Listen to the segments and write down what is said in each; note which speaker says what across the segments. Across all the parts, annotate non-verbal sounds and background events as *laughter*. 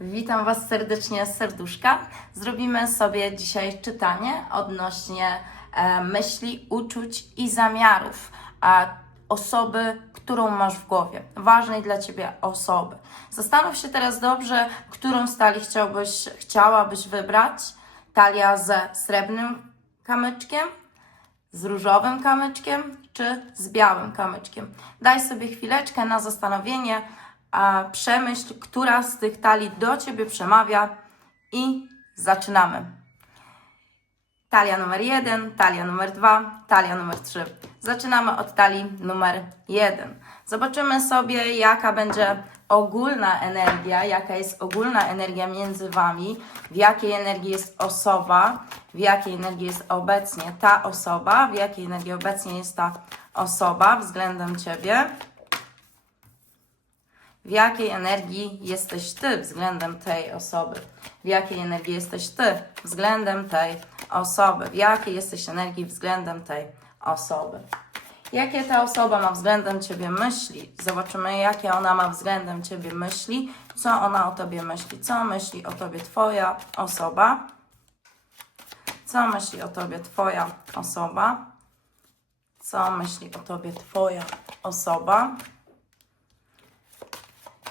Speaker 1: Witam Was serdecznie z serduszka. Zrobimy sobie dzisiaj czytanie odnośnie e, myśli, uczuć i zamiarów e, osoby, którą masz w głowie, ważnej dla Ciebie osoby. Zastanów się teraz dobrze, którą z talii chciałbyś, chciałabyś wybrać. Talia ze srebrnym kamyczkiem, z różowym kamyczkiem czy z białym kamyczkiem. Daj sobie chwileczkę na zastanowienie, a przemyśl, która z tych talii do Ciebie przemawia i zaczynamy. Talia numer 1, talia numer 2, talia numer 3. Zaczynamy od talii numer 1. Zobaczymy sobie, jaka będzie ogólna energia, jaka jest ogólna energia między Wami, w jakiej energii jest osoba, w jakiej energii jest obecnie ta osoba, w jakiej energii obecnie jest ta osoba względem Ciebie w jakiej energii jesteś ty względem tej osoby, w jakiej energii jesteś ty względem tej osoby, w jakiej jesteś energii względem tej osoby. Jakie ta osoba ma względem ciebie myśli? Zobaczymy, jakie ona ma względem ciebie myśli, co ona o tobie myśli, co myśli o tobie twoja osoba, co myśli o tobie twoja osoba, co myśli o tobie twoja osoba.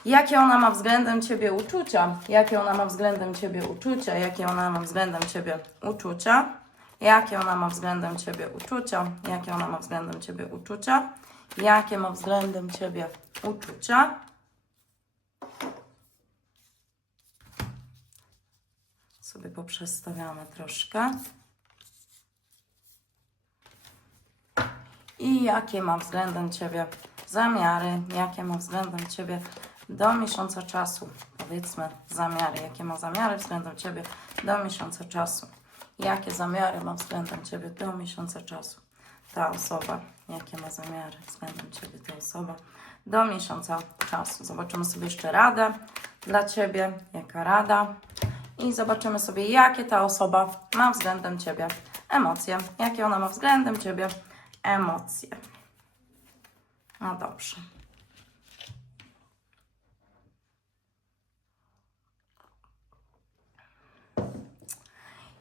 Speaker 1: Jakie ona ma względem ciebie uczucia? Jakie ona ma względem ciebie uczucia? Jakie ona ma względem ciebie uczucia? Jakie ona ma względem ciebie uczucia? Jakie ona ma względem ciebie uczucia? Jakie ma względem ciebie uczucia? Sobie poprzestawiamy troszkę. I jakie ma względem ciebie zamiary? Jakie ma względem ciebie do miesiąca czasu? Powiedzmy zamiary. Jakie ma zamiary względem ciebie do miesiąca czasu? Jakie zamiary ma względem ciebie do miesiąca czasu? Ta osoba, jakie ma zamiary względem ciebie ta osoba do miesiąca czasu? Zobaczymy sobie jeszcze radę dla ciebie. Jaka rada? I zobaczymy sobie, jakie ta osoba ma względem ciebie emocje. Jakie ona ma względem ciebie emocje. No dobrze.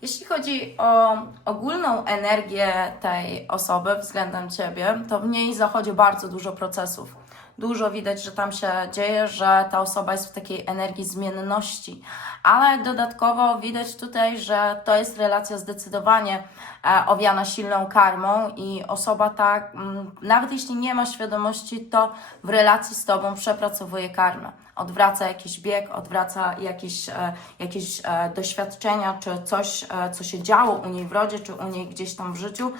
Speaker 1: Jeśli chodzi o ogólną energię tej osoby względem ciebie, to w niej zachodzi bardzo dużo procesów. Dużo widać, że tam się dzieje, że ta osoba jest w takiej energii zmienności, ale dodatkowo widać tutaj, że to jest relacja zdecydowanie e, owiana silną karmą i osoba ta, mm, nawet jeśli nie ma świadomości, to w relacji z Tobą przepracowuje karmę. Odwraca jakiś bieg, odwraca jakieś, e, jakieś e, doświadczenia, czy coś, co się działo u niej w rodzie, czy u niej gdzieś tam w życiu.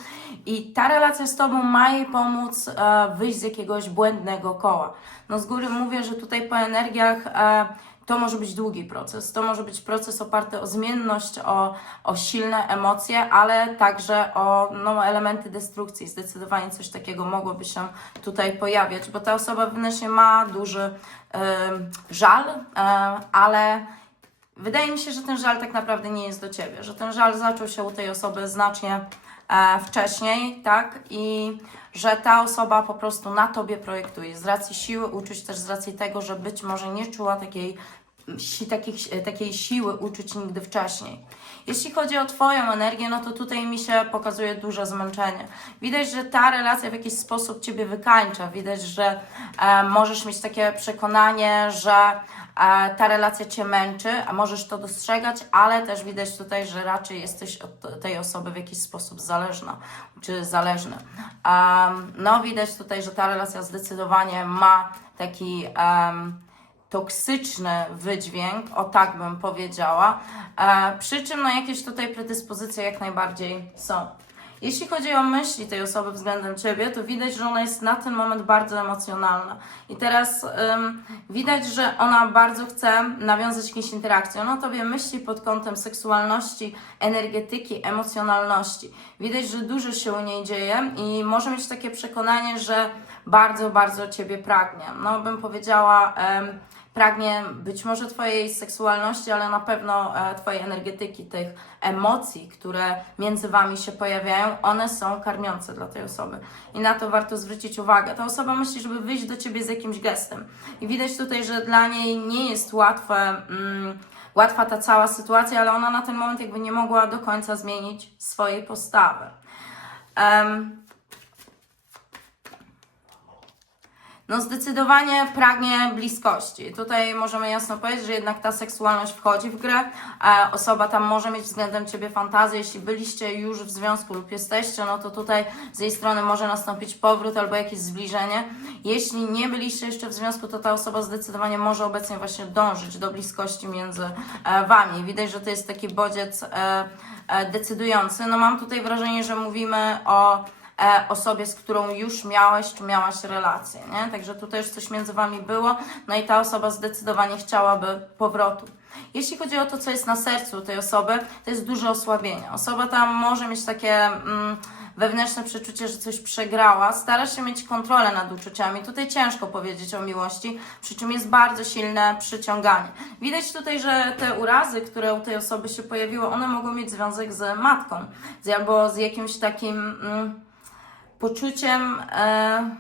Speaker 1: I ta relacja z Tobą ma jej pomóc wyjść z jakiegoś błędnego koła. No z góry mówię, że tutaj po energiach to może być długi proces. To może być proces oparty o zmienność, o, o silne emocje, ale także o no, elementy destrukcji. Zdecydowanie coś takiego mogłoby się tutaj pojawiać, bo ta osoba wewnętrznie ma duży żal, ale wydaje mi się, że ten żal tak naprawdę nie jest do ciebie, że ten żal zaczął się u tej osoby znacznie e, wcześniej, tak? I że ta osoba po prostu na tobie projektuje z racji siły uczuć, też z racji tego, że być może nie czuła takiej, takich, takiej siły uczuć nigdy wcześniej. Jeśli chodzi o Twoją energię, no to tutaj mi się pokazuje duże zmęczenie. Widać, że ta relacja w jakiś sposób Ciebie wykańcza. Widać, że e, możesz mieć takie przekonanie, że e, ta relacja Cię męczy, a możesz to dostrzegać, ale też widać tutaj, że raczej jesteś od tej osoby w jakiś sposób zależna, czy zależny. Um, no widać tutaj, że ta relacja zdecydowanie ma taki... Um, toksyczny wydźwięk, o tak bym powiedziała. E, przy czym no jakieś tutaj predyspozycje jak najbardziej są. Jeśli chodzi o myśli tej osoby względem Ciebie, to widać, że ona jest na ten moment bardzo emocjonalna. I teraz ym, widać, że ona bardzo chce nawiązać jakieś interakcje. Ona Tobie myśli pod kątem seksualności, energetyki, emocjonalności. Widać, że dużo się u niej dzieje i może mieć takie przekonanie, że bardzo, bardzo Ciebie pragnie. No bym powiedziała... Ym, pragnie być może Twojej seksualności, ale na pewno e, Twojej energetyki, tych emocji, które między Wami się pojawiają, one są karmiące dla tej osoby. I na to warto zwrócić uwagę. Ta osoba myśli, żeby wyjść do Ciebie z jakimś gestem. I widać tutaj, że dla niej nie jest łatwe. Mm, łatwa ta cała sytuacja, ale ona na ten moment jakby nie mogła do końca zmienić swojej postawy. Em, no zdecydowanie pragnie bliskości. Tutaj możemy jasno powiedzieć, że jednak ta seksualność wchodzi w grę. Osoba tam może mieć względem Ciebie fantazję. Jeśli byliście już w związku lub jesteście, no to tutaj z jej strony może nastąpić powrót albo jakieś zbliżenie. Jeśli nie byliście jeszcze w związku, to ta osoba zdecydowanie może obecnie właśnie dążyć do bliskości między e, Wami. Widać, że to jest taki bodziec e, e, decydujący. No mam tutaj wrażenie, że mówimy o osobie, z którą już miałeś czy miałaś relację, nie? Także tutaj już coś między Wami było, no i ta osoba zdecydowanie chciałaby powrotu. Jeśli chodzi o to, co jest na sercu tej osoby, to jest duże osłabienie. Osoba tam może mieć takie mm, wewnętrzne przeczucie, że coś przegrała, stara się mieć kontrolę nad uczuciami. Tutaj ciężko powiedzieć o miłości, przy czym jest bardzo silne przyciąganie. Widać tutaj, że te urazy, które u tej osoby się pojawiły, one mogą mieć związek z matką, albo z jakimś takim... Mm, poczuciem, e,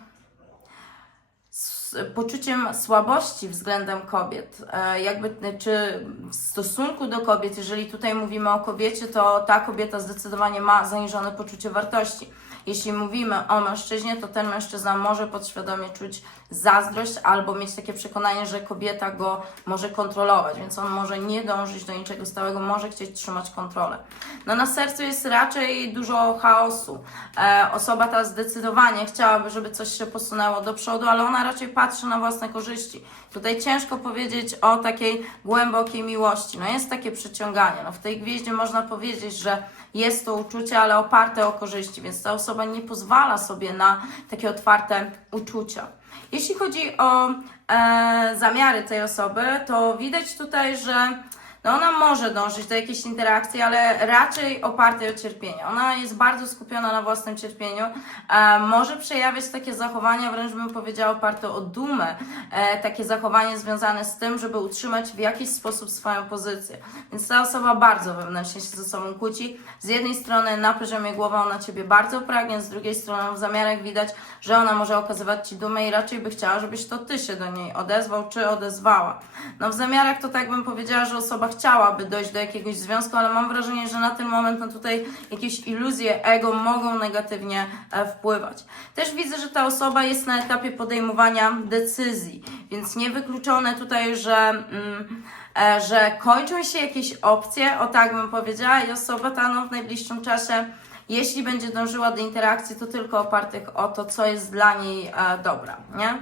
Speaker 1: poczuciem słabości względem kobiet. E, jakby, czy w stosunku do kobiet, jeżeli tutaj mówimy o kobiecie, to ta kobieta zdecydowanie ma zaniżone poczucie wartości. Jeśli mówimy o mężczyźnie, to ten mężczyzna może podświadomie czuć zazdrość albo mieć takie przekonanie, że kobieta go może kontrolować, więc on może nie dążyć do niczego stałego, może chcieć trzymać kontrolę. No na sercu jest raczej dużo chaosu. E, osoba ta zdecydowanie chciałaby, żeby coś się posunęło do przodu, ale ona raczej patrzy na własne korzyści. Tutaj ciężko powiedzieć o takiej głębokiej miłości. No jest takie przyciąganie. No w tej gwieździe można powiedzieć, że jest to uczucie, ale oparte o korzyści, więc ta osoba nie pozwala sobie na takie otwarte uczucia. Jeśli chodzi o e, zamiary tej osoby, to widać tutaj, że no ona może dążyć do jakiejś interakcji, ale raczej opartej o cierpienie. Ona jest bardzo skupiona na własnym cierpieniu. E, może przejawiać takie zachowania, wręcz bym powiedziała, oparte o dumę. E, takie zachowanie związane z tym, żeby utrzymać w jakiś sposób swoją pozycję. Więc ta osoba bardzo wewnętrznie się ze sobą kłóci. Z jednej strony na poziomie głowy ona Ciebie bardzo pragnie, z drugiej strony w zamiarach widać, że ona może okazywać Ci dumę i raczej by chciała, żebyś to Ty się do niej odezwał czy odezwała. No w zamiarach to tak bym powiedziała, że osoba chciałaby dojść do jakiegoś związku, ale mam wrażenie, że na ten moment no tutaj jakieś iluzje ego mogą negatywnie e, wpływać. Też widzę, że ta osoba jest na etapie podejmowania decyzji, więc niewykluczone tutaj, że, mm, e, że kończą się jakieś opcje, o tak bym powiedziała, i osoba ta no, w najbliższym czasie jeśli będzie dążyła do interakcji, to tylko opartych o to, co jest dla niej e, dobra, nie?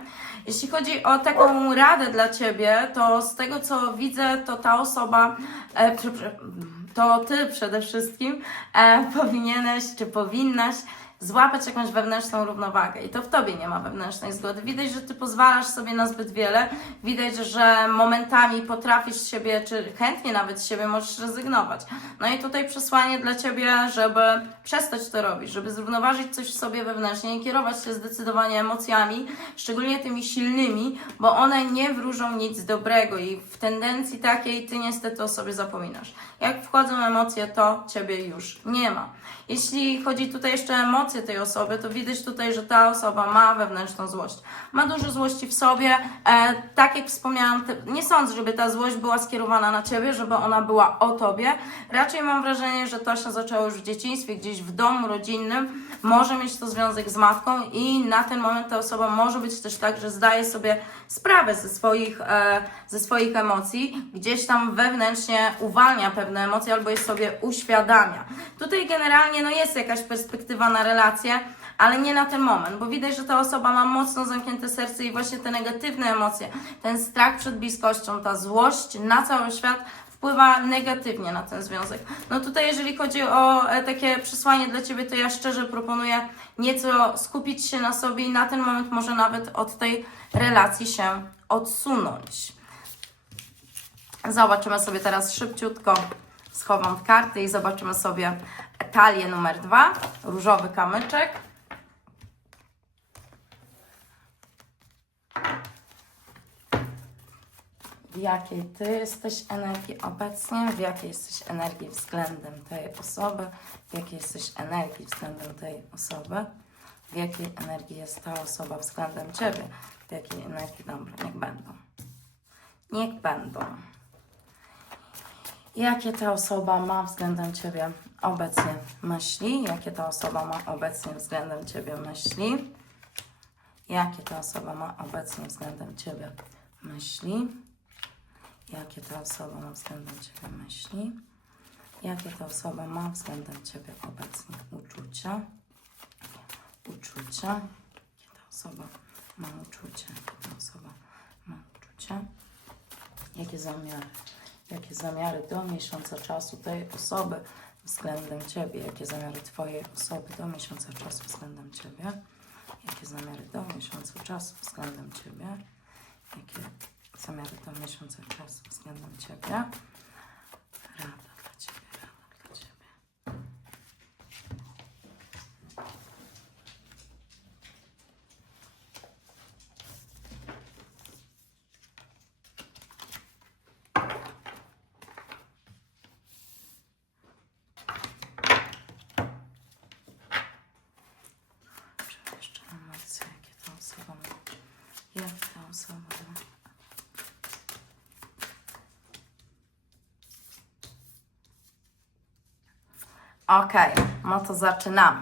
Speaker 1: Jeśli chodzi o taką radę dla Ciebie, to z tego co widzę, to ta osoba, e, to Ty przede wszystkim e, *laughs* powinieneś czy powinnaś złapać jakąś wewnętrzną równowagę i to w Tobie nie ma wewnętrznej zgody. Widać, że Ty pozwalasz sobie na zbyt wiele, widać, że momentami potrafisz siebie, czy chętnie nawet z siebie możesz rezygnować. No i tutaj przesłanie dla Ciebie, żeby przestać to robić, żeby zrównoważyć coś w sobie wewnętrznie i kierować się zdecydowanie emocjami, szczególnie tymi silnymi, bo one nie wróżą nic dobrego i w tendencji takiej Ty niestety o sobie zapominasz. Jak wchodzą emocje, to Ciebie już nie ma. Jeśli chodzi tutaj jeszcze o emocje tej osoby, to widać tutaj, że ta osoba ma wewnętrzną złość. Ma dużo złości w sobie. E, tak jak wspomniałam, nie sądzę, żeby ta złość była skierowana na Ciebie, żeby ona była o Tobie. Raczej mam wrażenie, że to się zaczęło już w dzieciństwie, gdzieś w domu rodzinnym. Może mieć to związek z matką i na ten moment ta osoba może być też tak, że zdaje sobie sprawę ze swoich, e, ze swoich emocji, gdzieś tam wewnętrznie uwalnia pewne emocje albo je sobie uświadamia. Tutaj generalnie no jest jakaś perspektywa na relację, ale nie na ten moment, bo widać, że ta osoba ma mocno zamknięte serce i właśnie te negatywne emocje, ten strach przed bliskością, ta złość na cały świat wpływa negatywnie na ten związek. No tutaj, jeżeli chodzi o e, takie przesłanie dla Ciebie, to ja szczerze proponuję nieco skupić się na sobie i na ten moment może nawet od tej relacji się odsunąć. Zobaczymy sobie teraz szybciutko, schowam karty i zobaczymy sobie talię numer dwa, różowy kamyczek. w jakiej Ty jesteś energii obecnie, w jakiej jesteś energii względem tej osoby, w jakiej jesteś energii względem tej osoby, w jakiej energii jest ta osoba względem Ciebie, w jakiej energii, dobra, niech będą. Niech będą. Jakie ta osoba ma względem Ciebie obecnie myśli? Jakie ta osoba ma obecnie względem Ciebie myśli? Jakie ta osoba ma obecnie względem Ciebie myśli? Jakie ta osoba ma względem Ciebie myśli? Jakie ta osoba ma względem Ciebie obecnie uczucia? Uczucia. Jakie ta osoba ma uczucia? Jakie ta osoba ma uczucia? Jakie zamiary? Jakie zamiary do miesiąca czasu tej osoby względem Ciebie? Jakie zamiary Twojej osoby do miesiąca czasu względem Ciebie? Jakie zamiary do miesiąca czasu względem Ciebie? Jakie zamiary do miesiąca czasu względem Ciebie? Rada dla Ciebie, rada dla Ciebie. Jeszcze emocje, jakie ta osoba ma. Jak ta osoba ma. Okej, no to zaczynamy.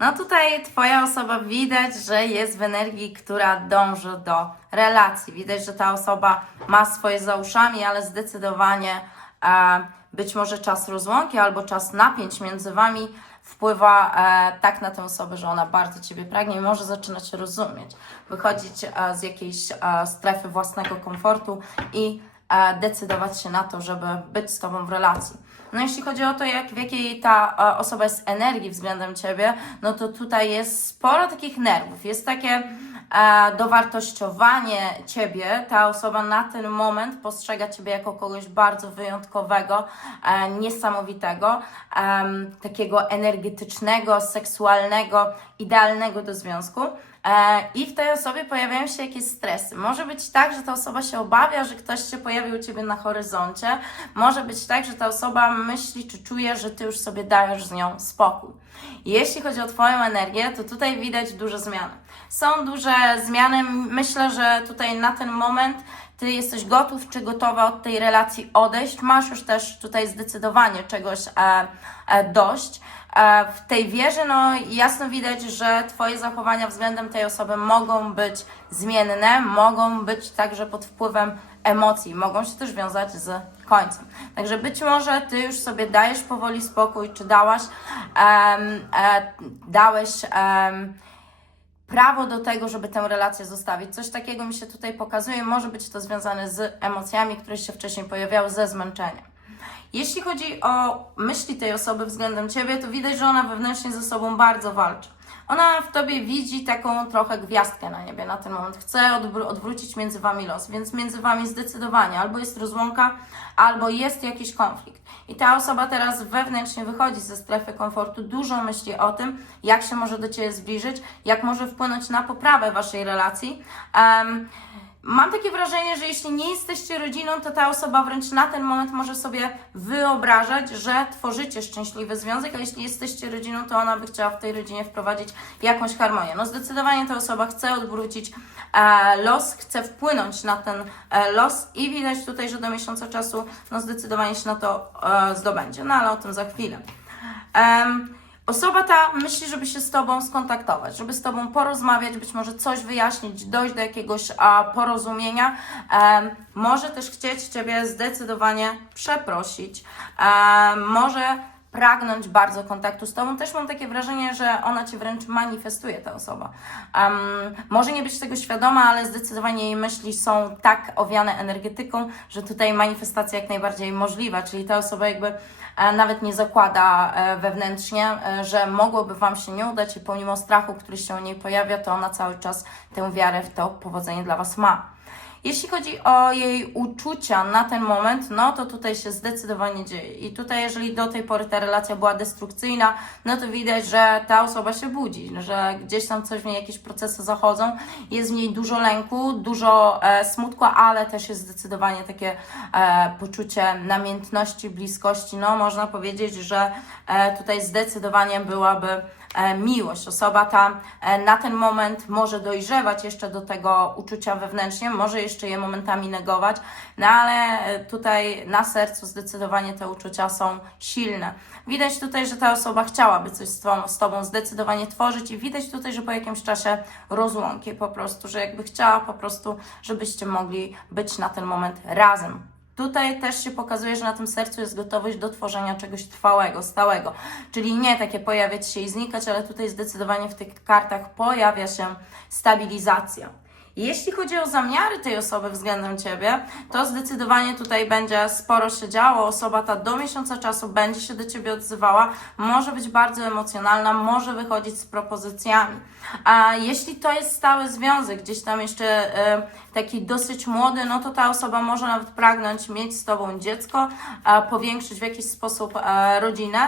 Speaker 1: No tutaj Twoja osoba widać, że jest w energii, która dąży do relacji. Widać, że ta osoba ma swoje za uszami, ale zdecydowanie e, być może czas rozłąki albo czas napięć między Wami wpływa e, tak na tę osobę, że ona bardzo Ciebie pragnie i może zaczynać rozumieć, wychodzić e, z jakiejś e, strefy własnego komfortu i e, decydować się na to, żeby być z Tobą w relacji. No jeśli chodzi o to, jak, w jakiej ta e, osoba jest energii względem Ciebie, no to tutaj jest sporo takich nerwów. Jest takie e, dowartościowanie Ciebie. Ta osoba na ten moment postrzega Ciebie jako kogoś bardzo wyjątkowego, e, niesamowitego, takiego energetycznego, seksualnego, idealnego do związku. E, I w tej osobie pojawiają się jakieś stresy. Może być tak, że ta osoba się obawia, że ktoś się pojawił u ciebie na horyzoncie. Może być tak, że ta osoba myśli czy czuje, że ty już sobie dajesz z nią spokój. Jeśli chodzi o Twoją energię, to tutaj widać duże zmiany. Są duże zmiany. Myślę, że tutaj na ten moment ty jesteś gotów czy gotowa od tej relacji odejść. Masz już też tutaj zdecydowanie czegoś e, e, dość. E, w tej wierze, no jasno widać, że Twoje zachowania względem tej osoby mogą być zmienne, mogą być także pod wpływem emocji, mogą się też wiązać z końcem. Także być może Ty już sobie dajesz powoli spokój, czy dałaś, em, e, dałeś em, prawo do tego, żeby tę relację zostawić. Coś takiego mi się tutaj pokazuje, może być to związane z emocjami, które się wcześniej pojawiały, ze zmęczeniem. Jeśli chodzi o myśli tej osoby względem Ciebie, to widać, że ona wewnętrznie ze sobą bardzo walczy. Ona w Tobie widzi taką trochę gwiazdkę na niebie na ten moment. Chce odwró- odwrócić między Wami los, więc między Wami zdecydowanie albo jest rozłąka, albo jest jakiś konflikt. I ta osoba teraz wewnętrznie wychodzi ze strefy komfortu, dużo myśli o tym, jak się może do Ciebie zbliżyć, jak może wpłynąć na poprawę Waszej relacji. Em, Mam takie wrażenie, że jeśli nie jesteście rodziną, to ta osoba wręcz na ten moment może sobie wyobrażać, że tworzycie szczęśliwy związek, a jeśli jesteście rodziną, to ona by chciała w tej rodzinie wprowadzić jakąś harmonię. No zdecydowanie ta osoba chce odwrócić e, los, chce wpłynąć na ten e, los i widać tutaj, że do miesiąca czasu no zdecydowanie się na to e, zdobędzie. No ale o tym za chwilę. Em, Osoba ta myśli, żeby się z Tobą skontaktować, żeby z Tobą porozmawiać, być może coś wyjaśnić, dojść do jakiegoś a, porozumienia. Em, może też chcieć Ciebie zdecydowanie przeprosić. Em, może pragnąć bardzo kontaktu z Tobą. Też mam takie wrażenie, że ona Cię wręcz manifestuje, ta osoba. Em, może nie być tego świadoma, ale zdecydowanie jej myśli są tak owiane energetyką, że tutaj manifestacja jak najbardziej możliwa, czyli ta osoba jakby e, nawet nie zakłada e, wewnętrznie, e, że mogłoby Wam się nie udać i pomimo strachu, który się u niej pojawia, to ona cały czas tę wiarę w to powodzenie dla Was ma. Jeśli chodzi o jej uczucia na ten moment, no to tutaj się zdecydowanie dzieje. I tutaj, jeżeli do tej pory ta relacja była destrukcyjna, no to widać, że ta osoba się budzi, że gdzieś tam coś w niej, jakieś procesy zachodzą. Jest w niej dużo lęku, dużo e, smutku, ale też jest zdecydowanie takie e, poczucie namiętności, bliskości. No, można powiedzieć, że e, tutaj zdecydowanie byłaby miłość. Osoba ta e, na ten moment może dojrzewać jeszcze do tego uczucia wewnętrznie, może jeszcze je momentami negować, no ale e, tutaj na sercu zdecydowanie te uczucia są silne. Widać tutaj, że ta osoba chciałaby coś z tobą, z tobą zdecydowanie tworzyć i widać tutaj, że po jakimś czasie rozłąki po prostu, że jakby chciała po prostu, żebyście mogli być na ten moment razem. Tutaj też się pokazuje, że na tym sercu jest gotowość do tworzenia czegoś trwałego, stałego. Czyli nie takie pojawiać się i znikać, ale tutaj zdecydowanie w tych kartach pojawia się stabilizacja. Jeśli chodzi o zamiary tej osoby względem Ciebie, to zdecydowanie tutaj będzie sporo się działo. Osoba ta do miesiąca czasu będzie się do Ciebie odzywała, może być bardzo emocjonalna, może wychodzić z propozycjami. A jeśli to jest stały związek, gdzieś tam jeszcze e, taki dosyć młody, no to ta osoba może nawet pragnąć mieć z Tobą dziecko, powiększyć w jakiś sposób e, rodzinę,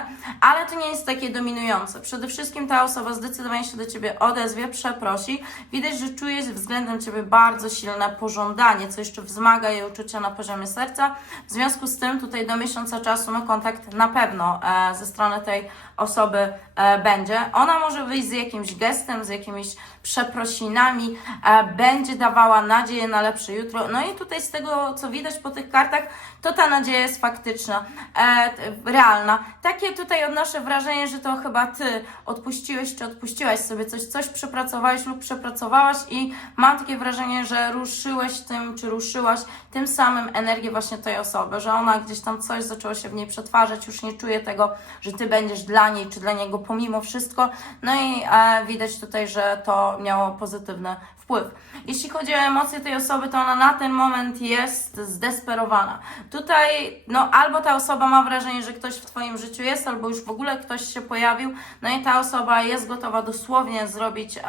Speaker 1: ale to nie jest takie dominujące. Przede wszystkim ta osoba zdecydowanie się do Ciebie odezwie, przeprosi. Widać, że czuje względem Ciebie bardzo silne pożądanie, co jeszcze wzmaga jej uczucia na poziomie serca. W związku z tym tutaj do miesiąca czasu no kontakt na pewno e, ze strony tej osoby e, będzie. Ona może wyjść z jakimś gestem, z jakimiś przeprosinami, e, będzie dawała nadzieję na lepsze jutro. No i tutaj z tego, co widać po tych kartach, to ta nadzieja jest faktyczna, e, realna. Takie tutaj odnoszę wrażenie, że to chyba Ty odpuściłeś czy odpuściłaś sobie coś, coś przepracowałeś lub przepracowałaś i mam takie wrażenie, że ruszyłeś tym, czy ruszyłaś tym samym energię właśnie tej osoby, że ona gdzieś tam coś zaczęło się w niej przetwarzać, już nie czuje tego, że Ty będziesz dla niej czy dla niego pomimo wszystko. No i widać tutaj, że to miało pozytywny wpływ. Jeśli chodzi o emocje tej osoby, to ona na ten moment jest zdesperowana. Tutaj, no, albo ta osoba ma wrażenie, że ktoś w Twoim życiu jest, albo już w ogóle ktoś się pojawił, no i ta osoba jest gotowa dosłownie zrobić e,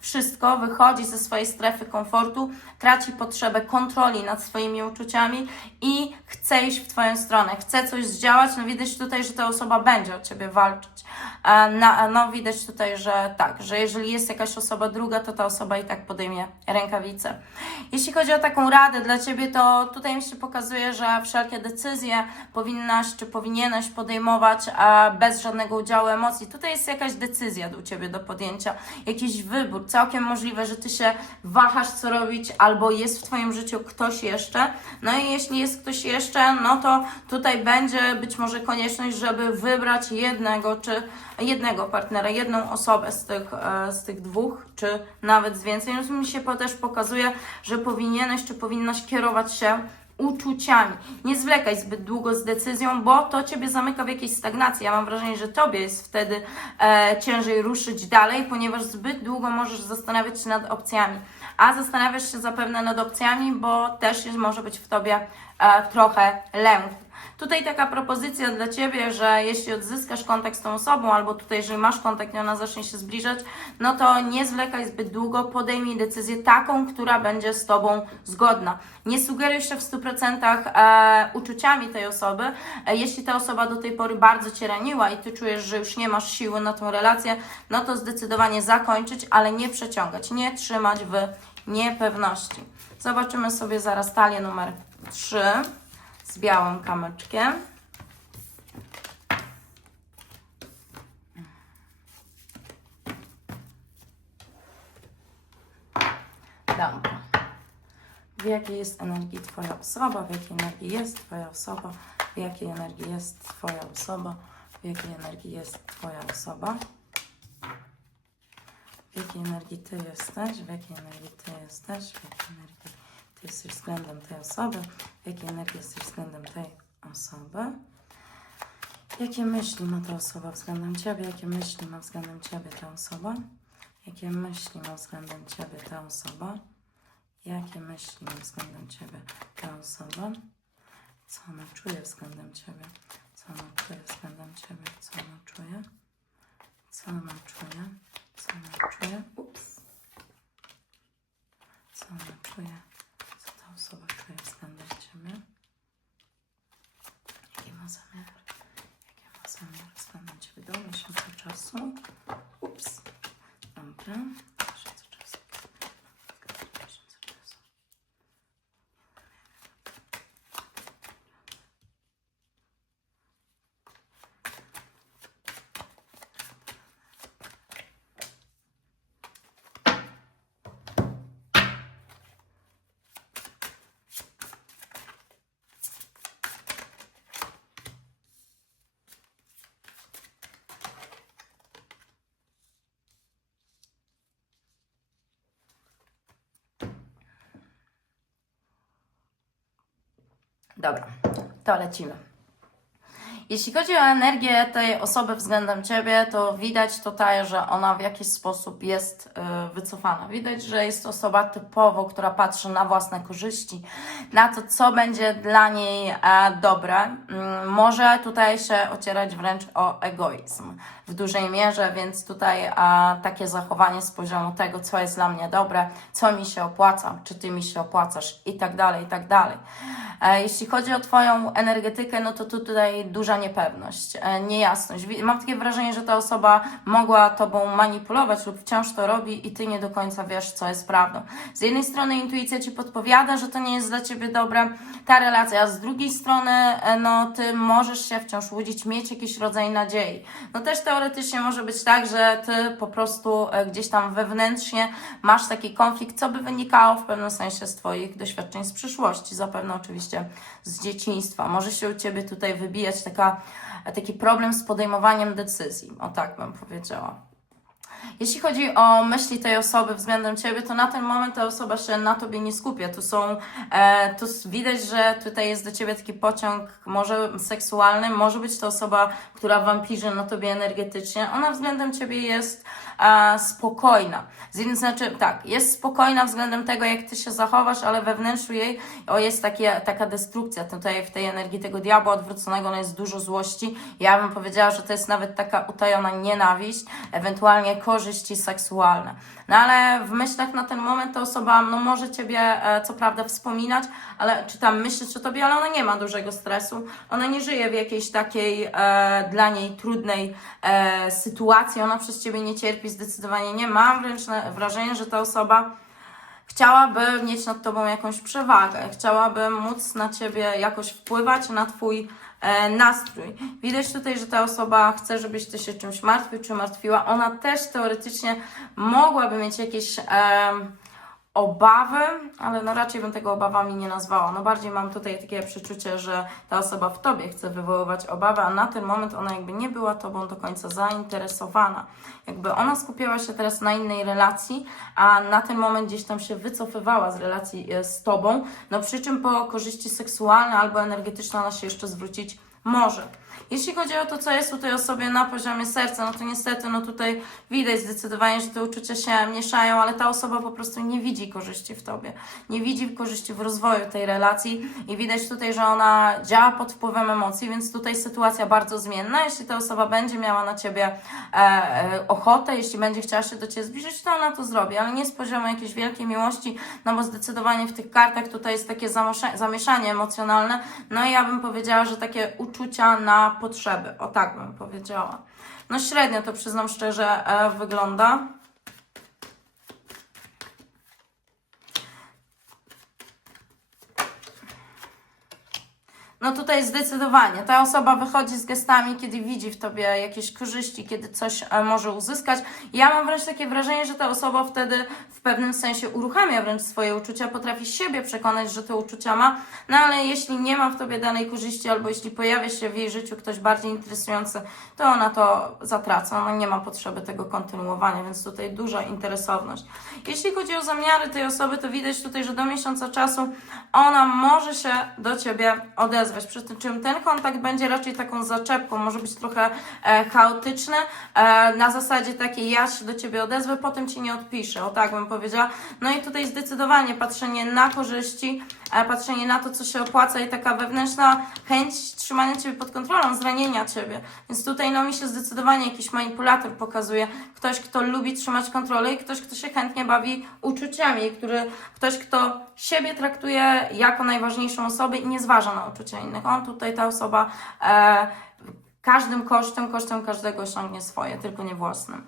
Speaker 1: wszystko, wychodzi ze swojej strefy komfortu, traci potrzebę kontroli nad swoimi uczuciami i chce iść w Twoją stronę, chce coś zdziałać. No widać tutaj, że ta osoba będzie o Ciebie walczyć. E, na, no widać tutaj, że tak, że jeżeli jest jakaś osoba druga, to ta osoba i tak podejmie rękawice. Jeśli chodzi o taką radę dla Ciebie, to tutaj mi się pokazuje, że wszelkie decyzje powinnaś czy powinieneś podejmować bez żadnego udziału emocji. Tutaj jest jakaś decyzja u Ciebie do podjęcia, jakiś wybór. Całkiem możliwe, że Ty się wahasz, co robić, albo jest w Twoim życiu ktoś jeszcze. No i jeśli jest ktoś jeszcze, no to tutaj będzie być może konieczność, żeby wybrać jednego czy jednego partnera, jedną osobę z tych, e, z tych dwóch, czy nawet z więcej. Mi się też pokazuje, że powinieneś czy powinnaś kierować się uczuciami. Nie zwlekaj zbyt długo z decyzją, bo to Ciebie zamyka w jakiejś stagnacji. Ja mam wrażenie, że Tobie jest wtedy e, ciężej ruszyć dalej, ponieważ zbyt długo możesz zastanawiać się nad opcjami. A zastanawiasz się zapewne nad opcjami, bo też jest, może być w Tobie e, trochę lęku. Tutaj taka propozycja dla Ciebie, że jeśli odzyskasz kontakt z tą osobą, albo tutaj, jeżeli masz kontakt i ona zacznie się zbliżać, no to nie zwlekaj zbyt długo, podejmij decyzję taką, która będzie z Tobą zgodna. Nie sugeruj się w 100% e, uczuciami tej osoby. E, jeśli ta osoba do tej pory bardzo Cię raniła i Ty czujesz, że już nie masz siły na tą relację, no to zdecydowanie zakończyć, ale nie przeciągać, nie trzymać w niepewności. Zobaczymy sobie zaraz talię numer 3 z białym kamyczkiem. Dobra. W jakiej jest energii Twoja osoba? W jakiej energii jest Twoja osoba? W jakiej energii jest Twoja osoba? W jakiej energii jest Twoja osoba? W jakiej energii Ty jesteś? W jakiej energii Ty jesteś? W jakiej energii Ty jesteś względem tej osoby? W jakiej energii jesteś względem tej osoby? Jakie myśli ma ta osoba względem Ciebie? Jakie myśli ma względem Ciebie ta osoba? Jakie myśli ma względem Ciebie ta osoba? Jakie myśli ma względem Ciebie ta osoba? Co ona czuje względem Ciebie? Co ona czuje względem Ciebie? Co ona czuje? Co ona czuje? Co ona czuje? Ups. Co ona czuje? Osoba czuje względem Ciebie? Jaki ma zamiar? Jaki ma zamiar względem Ciebie do miesiąca czasu? Ups. Dobra. Miesiąca czasu. Miesiąca czasu. Dobra, to lecimy. Jeśli chodzi o energię tej osoby względem Ciebie, to widać tutaj, że ona w jakiś sposób jest y, wycofana. Widać, że jest osoba typowo, która patrzy na własne korzyści, na to, co będzie dla niej e, dobre. Mm, może tutaj się ocierać wręcz o egoizm w dużej mierze, więc tutaj e, takie zachowanie z poziomu tego, co jest dla mnie dobre, co mi się opłaca, czy Ty mi się opłacasz i tak dalej, i tak dalej. E, Jeśli chodzi o Twoją energetykę, no to tu tutaj duża niepewność, e, niejasność. Mam takie wrażenie, że ta osoba mogła Tobą manipulować lub wciąż to robi i Ty nie do końca wiesz, co jest prawdą. Z jednej strony intuicja Ci podpowiada, że to nie jest dla Ciebie dobre, ta relacja, a z drugiej strony, e, no Ty możesz się wciąż łudzić, mieć jakiś rodzaj nadziei. No też teoretycznie może być tak, że Ty po prostu e, gdzieś tam wewnętrznie masz taki konflikt, co by wynikało w pewnym sensie z Twoich doświadczeń z przyszłości, zapewne oczywiście z dzieciństwa. Może się u Ciebie tutaj wybijać taka, taki problem z podejmowaniem decyzji, o tak bym powiedziała. Jeśli chodzi o myśli tej osoby względem Ciebie, to na ten moment ta osoba się na Tobie nie skupia. Tu są, e, tu widać, że tutaj jest do Ciebie taki pociąg może seksualny, może być to osoba, która wampirzy na Tobie energetycznie. Ona względem Ciebie jest e, spokojna. Z jednej znaczy, tak, jest spokojna względem tego, jak Ty się zachowasz, ale we wnętrzu jej o, jest takie, taka destrukcja. Tutaj w tej energii tego diabła odwróconego no jest dużo złości. Ja bym powiedziała, że to jest nawet taka utajona nienawiść, ewentualnie korzyści seksualne. No ale w myślach na ten moment ta osoba no, może Ciebie e, co prawda wspominać, ale czy tam myśleć o Tobie, ale ona nie ma dużego stresu. Ona nie żyje w jakiejś takiej e, dla niej trudnej e, sytuacji. Ona przez Ciebie nie cierpi, zdecydowanie nie. Mam wręcz wrażenie, że ta osoba chciałaby mieć nad tobą jakąś przewagę, chciałaby móc na ciebie jakoś wpływać, na twój nastrój. Widać tutaj, że ta osoba chce, żebyś ty się czymś martwił czy martwiła. Ona też teoretycznie mogłaby mieć jakieś. em, obawy, ale no raczej bym tego obawami nie nazwała. No bardziej mam tutaj takie przeczucie, że ta osoba w tobie chce wywoływać obawy, a na ten moment ona jakby nie była tobą do końca zainteresowana. Jakby ona skupiała się teraz na innej relacji, a na ten moment gdzieś tam się wycofywała z relacji e, z tobą, no przy czym po korzyści seksualne albo energetyczne ona się jeszcze zwrócić może. Jeśli chodzi o to, co jest u tej osoby na poziomie serca, no to niestety, no tutaj widać zdecydowanie, że te uczucia się mieszają, ale ta osoba po prostu nie widzi korzyści w tobie. Nie widzi korzyści w rozwoju tej relacji i widać tutaj, że ona działa pod wpływem emocji, więc tutaj sytuacja bardzo zmienna. Jeśli ta osoba będzie miała na ciebie e, e, ochotę, jeśli będzie chciała się do ciebie zbliżyć, to ona to zrobi, ale nie z poziomu jakiejś wielkiej miłości, no bo zdecydowanie w tych kartach tutaj jest takie zamieszanie emocjonalne. No i ja bym powiedziała, że takie uczucia na potrzeby. O tak bym powiedziała. No średnio to przyznam szczerze e, wygląda. No tutaj zdecydowanie. Ta osoba wychodzi z gestami, kiedy widzi w tobie jakieś korzyści, kiedy coś e, może uzyskać. Ja mam wręcz takie wrażenie, że ta osoba wtedy w pewnym sensie uruchamia wręcz swoje uczucia, potrafi siebie przekonać, że te uczucia ma. No ale jeśli nie ma w tobie danej korzyści, albo jeśli pojawia się w jej życiu ktoś bardziej interesujący, to ona to zatraca. Ona nie ma potrzeby tego kontynuowania, więc tutaj duża interesowność. Jeśli chodzi o zamiary tej osoby, to widać tutaj, że do miesiąca czasu ona może się do ciebie odezwać. Przy czym ten kontakt będzie raczej taką zaczepką, może być trochę e, chaotyczny, e, na zasadzie takiej ja się do ciebie odezwę, potem ci nie odpiszę, o tak bym powiedziała. No i tutaj zdecydowanie patrzenie na korzyści, e, patrzenie na to, co się opłaca i taka wewnętrzna chęć trzymania Ciebie pod kontrolą, zranienia Ciebie. Więc tutaj no mi się zdecydowanie jakiś manipulator pokazuje. Ktoś, kto lubi trzymać kontrolę i ktoś, kto się chętnie bawi uczuciami, który, ktoś, kto siebie traktuje jako najważniejszą osobę i nie zważa na uczucia innych. On tutaj, ta osoba e, każdym kosztem, kosztem każdego osiągnie swoje, tylko nie własnym.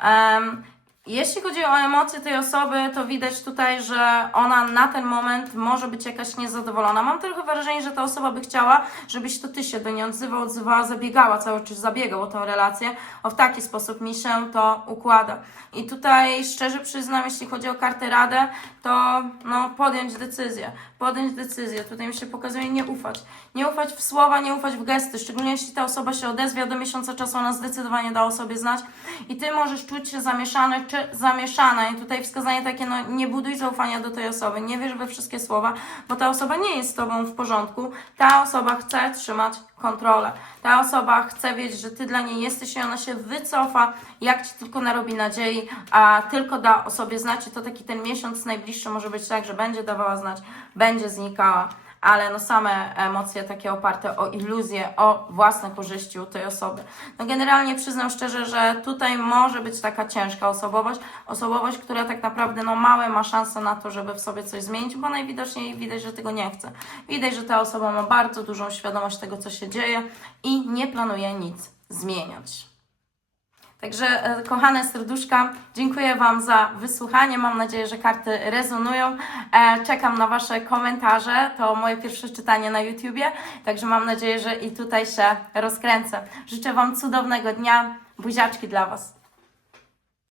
Speaker 1: Em, jeśli chodzi o emocje tej osoby, to widać tutaj, że ona na ten moment może być jakaś niezadowolona. Mam trochę wrażenie, że ta osoba by chciała, żebyś to ty się do niej odzywał, odzywała, zabiegała cały czas, zabiegał o tę relację. O w taki sposób mi się to układa. I tutaj szczerze przyznam, jeśli chodzi o kartę radę, to no, podjąć decyzję. Podjąć decyzję. Tutaj mi się pokazuje nie ufać. Nie ufać w słowa, nie ufać w gesty. Szczególnie jeśli ta osoba się odezwie do miesiąca czasu, ona zdecydowanie da o sobie znać. I ty możesz czuć się zamieszany czy zamieszana. I tutaj wskazanie takie, no nie buduj zaufania do tej osoby. Nie wierz we wszystkie słowa, bo ta osoba nie jest z tobą w porządku. Ta osoba chce trzymać kontrolę. Ta osoba chce wiedzieć, że ty dla niej jesteś i ona się wycofa, jak ci tylko narobi nadziei, a tylko da o sobie znać. I to taki ten miesiąc najbliższy może być tak, że będzie dawała znać, będzie znikała ale no same emocje takie oparte o iluzję, o własne korzyści u tej osoby. No generalnie przyznam szczerze, że tutaj może być taka ciężka osobowość, osobowość, która tak naprawdę no małe ma szanse na to, żeby w sobie coś zmienić, bo najwidoczniej widać, że tego nie chce. Widać, że ta osoba ma bardzo dużą świadomość tego, co się dzieje i nie planuje nic zmieniać. Także, e, kochane serduszka, dziękuję Wam za wysłuchanie. Mam nadzieję, że karty rezonują. E, czekam na Wasze komentarze. To moje pierwsze czytanie na YouTubie, także mam nadzieję, że i tutaj się rozkręcę. Życzę Wam cudownego dnia. Buziaczki dla Was.